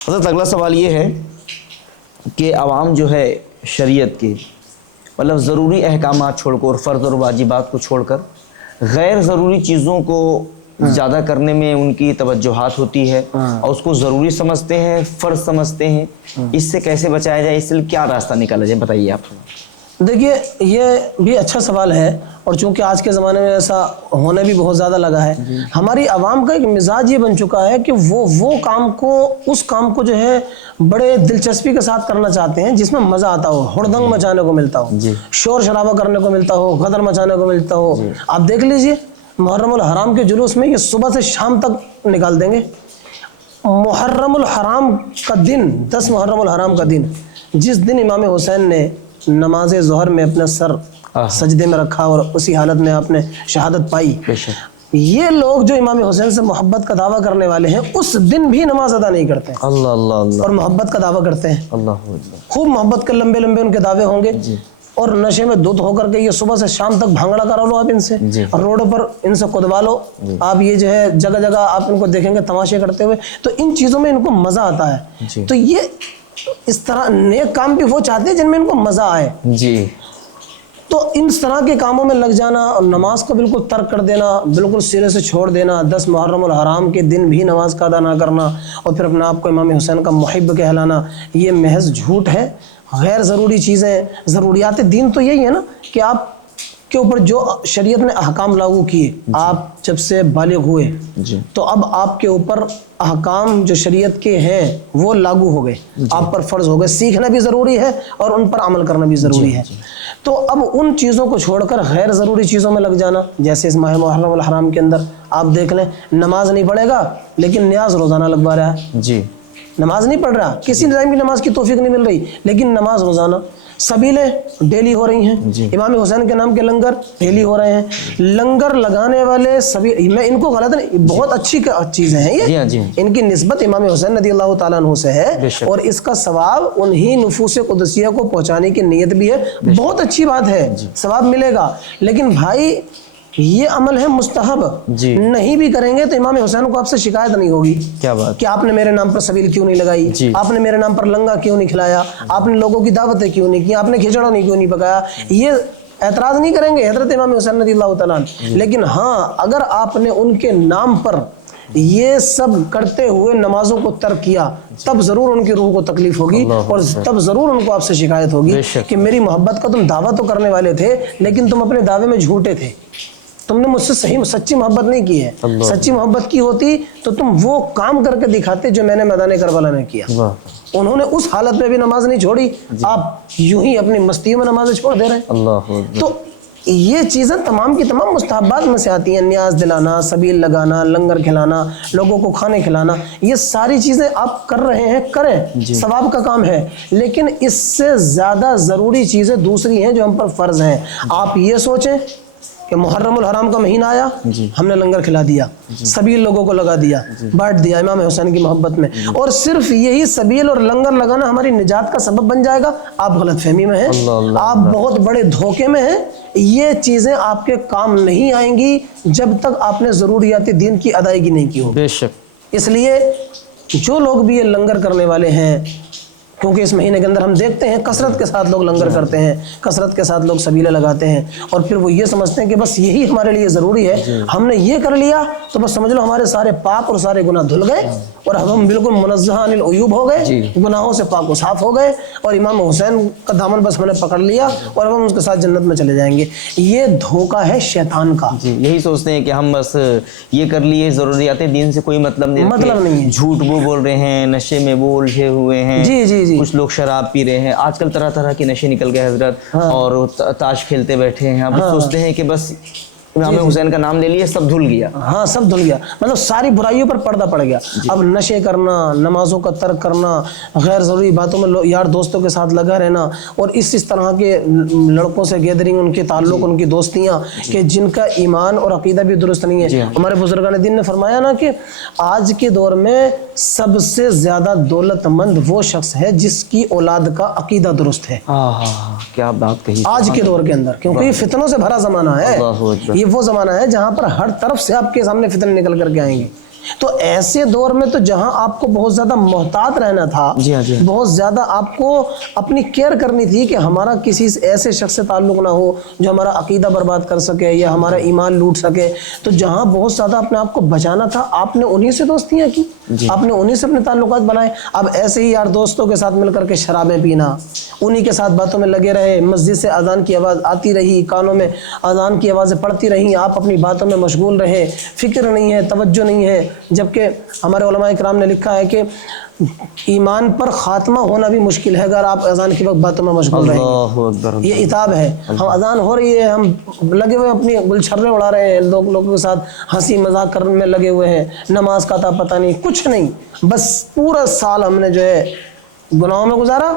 حضرت اگلا سوال یہ ہے کہ عوام جو ہے شریعت کے مطلب ضروری احکامات چھوڑ کر اور فرض اور واجبات کو چھوڑ کر غیر ضروری چیزوں کو زیادہ کرنے میں ان کی توجہات ہوتی ہے اور اس کو ضروری سمجھتے ہیں، فرض سمجھتے ہیں. اس سے کیسے بچایا جائے، اس سے کیا راستہ نکالا جائے، بتائیے آپ. دیکھیے یہ بھی اچھا سوال ہے، اور چونکہ آج کے زمانے میں ایسا ہونے بھی بہت زیادہ لگا ہے. ہماری عوام کا ایک مزاج یہ بن چکا ہے کہ وہ اس کام کو جو ہے بڑے دلچسپی کے ساتھ کرنا چاہتے ہیں جس میں مزہ آتا ہو، ہڑدنگ مچانے کو ملتا ہو، شور شرابہ کرنے کو ملتا ہو، غدر مچانے کو ملتا ہو. آپ دیکھ لیجئے محرم الحرام کے جلوس میں یہ صبح سے شام تک نکال دیں گے. محرم الحرام کا دن، 10 محرم الحرام کا دن، جس دن امام حسین نے نماز ظہر میں اپنا سر سجدے میں رکھا اور اسی حالت میں آپ نے شہادت پائی، یہ لوگ جو امام حسین سے محبت کا دعویٰ کرنے والے ہیں اس دن بھی نماز ادا نہیں کرتے ہیں اللہ اللہ اللہ اور محبت کا دعویٰ کرتے ہیں. اللہ خوب محبت کے لمبے لمبے ان کے دعوے ہوں گے، اور نشے میں دھت ہو کر کے یہ صبح سے شام تک بھانگڑا کرا لو آپ ان سے، اور روڈوں پر ان سے قدوا لو آپ. یہ جو ہے جگہ جگہ آپ ان کو دیکھیں گے تماشے کرتے ہوئے، تو ان چیزوں میں ان کو مزہ آتا ہے. تو یہ اس طرح نیک کام بھی وہ چاہتے ہیں جن میں ان کو مزہ آئے. جی تو اس طرح کے کاموں میں لگ جانا اور نماز کو بالکل ترک کر دینا، بالکل سرے سے چھوڑ دینا، 10 محرم الحرام کے دن بھی نماز کا ادا نہ کرنا اور پھر اپنے آپ کو امام حسین کا محب کہلانا، یہ محض جھوٹ ہے. غیر ضروری چیزیں، ضروریات دین تو یہی ہے نا کہ آپ کے اوپر جو شریعت نے احکام لاگو کیے، آپ جب سے بالغ ہوئے تو اب آپ کے اوپر احکام جو شریعت کے ہیں وہ لاگو ہو گئے، آپ پر فرض ہو گئے. سیکھنا بھی ضروری ہے اور ان پر عمل کرنا بھی ضروری ہے. تو اب ان چیزوں کو چھوڑ کر غیر ضروری چیزوں میں لگ جانا، جیسے اس ماہ محرم الحرام کے اندر آپ دیکھ لیں نماز نہیں پڑھے گا لیکن نیاز روزانہ لگوا رہا ہے. نماز نہیں پڑھ رہا، کسی ٹائم کی نماز کی توفیق نہیں مل رہی، لیکن نماز روزانہ. سبیلیں ڈیلی ہو رہی ہیں، امام حسین کے نام کے لنگر ڈیلی ہو رہے ہیں. لنگر لگانے والے سبھی، میں ان کو غلط نہیں، بہت اچھی چیزیں ہیں یہ، ان کی نسبت امام حسین رضی اللہ تعالیٰ عنہ سے ہے اور اس کا ثواب انہی نفوس قدسیہ کو پہنچانے کی نیت بھی ہے. بہت اچھی بات ہے، ثواب ملے گا. لیکن بھائی یہ عمل ہے مستحب، نہیں بھی کریں گے تو امام حسین کو آپ سے شکایت نہیں ہوگی. کیا بات کہ آپ نے میرے نام پر سبیل کیوں نہیں لگائی، آپ نے میرے نام پر لنگا کیوں نہیں کھلایا، آپ نے لوگوں کی دعوتیں کیوں نہیں کی، آپ نے کھچڑا نہیں کیوں نہیں پکایا. یہ اعتراض نہیں کریں گے حضرت امام حسین رضی اللہ تعالیٰ عنہ. لیکن ہاں اگر آپ نے ان کے نام پر یہ سب کرتے ہوئے نمازوں کو ترک کیا تب ضرور ان کی روح کو تکلیف ہوگی اور تب ضرور ان کو آپ سے شکایت ہوگی کہ میری محبت کا تم دعویٰ تو کرنے والے تھے لیکن تم اپنے دعوے میں جھوٹے تھے، تم نے مجھ سے سچی محبت نہیں کی ہے. سچی محبت کی ہوتی تو تم وہ کام کر کے دکھاتے جو میں نے میدان کربلا میں کیا. انہوں نے اس حالت میں بھی نماز نہیں چھوڑی، آپ یوں ہی اپنی مستی میں نمازیں چھوڑ دے رہے ہیں. تو یہ چیزیں تمام کی تمام مستحبات میں سے آتی ہیں. نیاز دلانا، سبیل لگانا، لنگر کھلانا، لوگوں کو کھانے کھلانا، یہ ساری چیزیں آپ کر رہے ہیں، کریں، ثواب کا کام ہے. لیکن اس سے زیادہ ضروری چیزیں دوسری ہیں جو ہم پر فرض ہیں. آپ یہ سوچیں کہ محرم الحرام کا مہینہ آیا، ہم نے لنگر کھلا دیا، سبیل لوگوں کو لگا دیا، بانٹ دیا امام حسین کی محبت میں، اور صرف یہی سبیل اور لنگر لگانا ہماری نجات کا سبب بن جائے گا. آپ غلط فہمی میں ہیں، آپ بہت بڑے دھوکے میں ہیں. یہ چیزیں آپ کے کام نہیں آئیں گی جب تک آپ نے ضروریات دین کی ادائیگی نہیں کی ہو. بے شک. اس لیے جو لوگ بھی یہ لنگر کرنے والے ہیں، کیونکہ اس مہینے کے اندر ہم دیکھتے ہیں کثرت کے ساتھ لوگ لنگر کرتے ہیں، کثرت کے ساتھ لوگ سبیلیں لگاتے ہیں، اور پھر وہ یہ سمجھتے ہیں کہ بس یہی ہمارے لیے ضروری ہے، ہم نے یہ کر لیا تو بس سمجھ لو ہمارے سارے پاپ اور سارے گناہ دھل گئے اور ہم بالکل منزہ عن العیوب ہو گئے، گناہوں سے پاک و صاف ہو گئے، اور امام حسین کا دامن بس ہم نے پکڑ لیا اور ہم اس کے ساتھ جنت میں چلے جائیں گے. یہ دھوکہ ہے شیطان کا. یہی سوچتے ہیں کہ ہم بس یہ کر لیے، ضروریات دین سے کوئی مطلب نہیں ہے. جھوٹ وہ بول رہے ہیں، نشے میں وہ الجھے ہوئے ہیں. کچھ لوگ شراب پی رہے ہیں، آج کل طرح طرح کے نشے نکل گئے حضرت، اور تاش کھیلتے بیٹھے ہیں. اب سوچتے ہیں کہ بس امام حسین کا نام لے لیے، سب دھل گیا. ہاں سب دھل گیا، مطلب ساری برائیوں پر پردہ پڑ گیا. اب نشے کرنا، نمازوں کا ترک کرنا، غیر ضروری باتوں میں یار دوستوں کے ساتھ لگا رہنا، اور اس طرح کے لڑکوں سے گیدرنگ، ان کے تعلق، ان کی دوستیاں کہ جن کا ایمان اور عقیدہ بھی درست نہیں ہے. ہمارے بزرگان دین نے فرمایا نا کہ آج کے دور میں سب سے زیادہ دولت مند وہ شخص ہے جس کی اولاد کا عقیدہ درست ہے. کیا بات کہی آج کے دور کے اندر، کیونکہ یہ فتنوں سے بھرا زمانہ ہے. یہ وہ زمانہ ہے جہاں پر ہر طرف سے آپ کے سامنے فتنے نکل کر کے آئیں گے. تو ایسے دور میں تو جہاں آپ کو بہت زیادہ محتاط رہنا تھا، جی ہاں، جی ہاں، بہت زیادہ آپ کو اپنی کیئر کرنی تھی کہ ہمارا کسی ایسے شخص سے تعلق نہ ہو جو ہمارا عقیدہ برباد کر سکے یا ہمارا ایمان لوٹ سکے، تو جہاں بہت زیادہ اپنے آپ کو بچانا تھا آپ نے انہی سے دوستیاں کی، آپ نے انہی سے اپنے تعلقات بنائے۔ اب ایسے ہی یار دوستوں کے ساتھ مل کر کے شرابیں پینا، انہی کے ساتھ باتوں میں لگے رہے، مسجد سے اذان کی آواز آتی رہی، کانوں میں اذان کی آوازیں پڑتی رہیں، آپ اپنی باتوں میں مشغول رہے، فکر نہیں ہے، توجہ نہیں ہے، جبکہ ہمارے علماء کرام نے لکھا ہے کہ ایمان پر خاتمہ ہونا بھی مشکل ہے اگر آپ اذان کے وقت باتوں میں مشغول رہیں اللہ اکبر، گے۔ یہ عتاب ہے۔ ہم اذان ہو رہی ہے، ہم لگے ہوئے اپنی گلچھرے اڑا رہے ہیں، لوگوں کے ساتھ ہنسی مذاق کرنے میں لگے ہوئے ہیں، نماز کا تھا پتہ نہیں، کچھ نہیں، بس پورا سال ہم نے جو ہے گناہوں میں گزارا،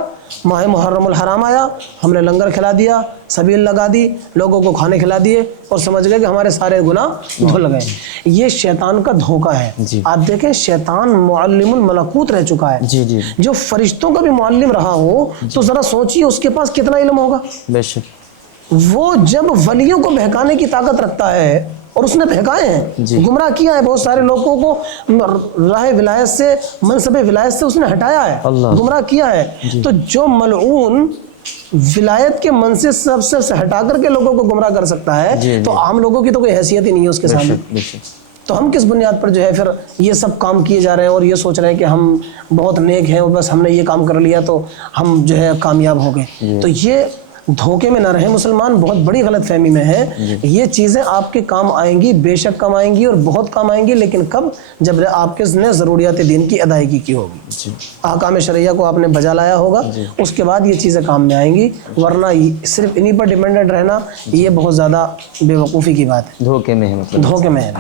ماہ محرم الحرام آیا، ہم نے لنگر کھلا دیا، سبیل لگا دی، لوگوں کو کھانے کھلا دیے اور سمجھ گئے کہ ہمارے سارے گناہ دھل گئے۔ یہ شیطان کا دھوکہ ہے۔ جی، آپ دیکھیں شیطان معلم الملکوت رہ چکا ہے۔ جی جی، جو فرشتوں کا بھی معلم رہا ہو تو ذرا سوچیے اس کے پاس کتنا علم ہوگا۔ بے شک، وہ جب ولیوں کو بہکانے کی طاقت رکھتا ہے، اور اس نے بہکائے ہیں، جی، گمراہ کیا ہے بہت سارے لوگوں کو، راہ ولایت سے، منصب ولایت سے اس نے ہٹایا ہے، اللہ، گمراہ کیا ہے۔ تو جو ملعون ولایت کے منصب سے ہٹا کر کے لوگوں کو گمراہ کر سکتا ہے، جی، جی، تو عام لوگوں کی تو کوئی حیثیت ہی نہیں ہے اس کے بے سامنے۔ شک، بے شک، تو ہم کس بنیاد پر جو ہے پھر یہ سب کام کیے جا رہے ہیں اور یہ سوچ رہے ہیں کہ ہم بہت نیک ہیں اور بس ہم نے یہ کام کر لیا تو ہم جو ہے کامیاب ہو گئے۔ تو یہ دھوکے میں نہ رہے مسلمان، بہت بڑی غلط فہمی میں ہے۔ یہ چیزیں آپ کے کام آئیں گی، بے شک کام آئیں گی اور بہت کام آئیں گی، لیکن کب؟ جب آپ کے نے ضروریات دین کی ادائیگی کی ہوگی، احکام شرعیہ کو آپ نے بجا لایا ہوگا، اس کے بعد یہ چیزیں کام میں آئیں گی، ورنہ صرف انہی پر ڈیپینڈنٹ رہنا یہ بہت زیادہ بے وقوفی کی بات ہے، دھوکے میں ہے، مطلب دھوکے میں ہے۔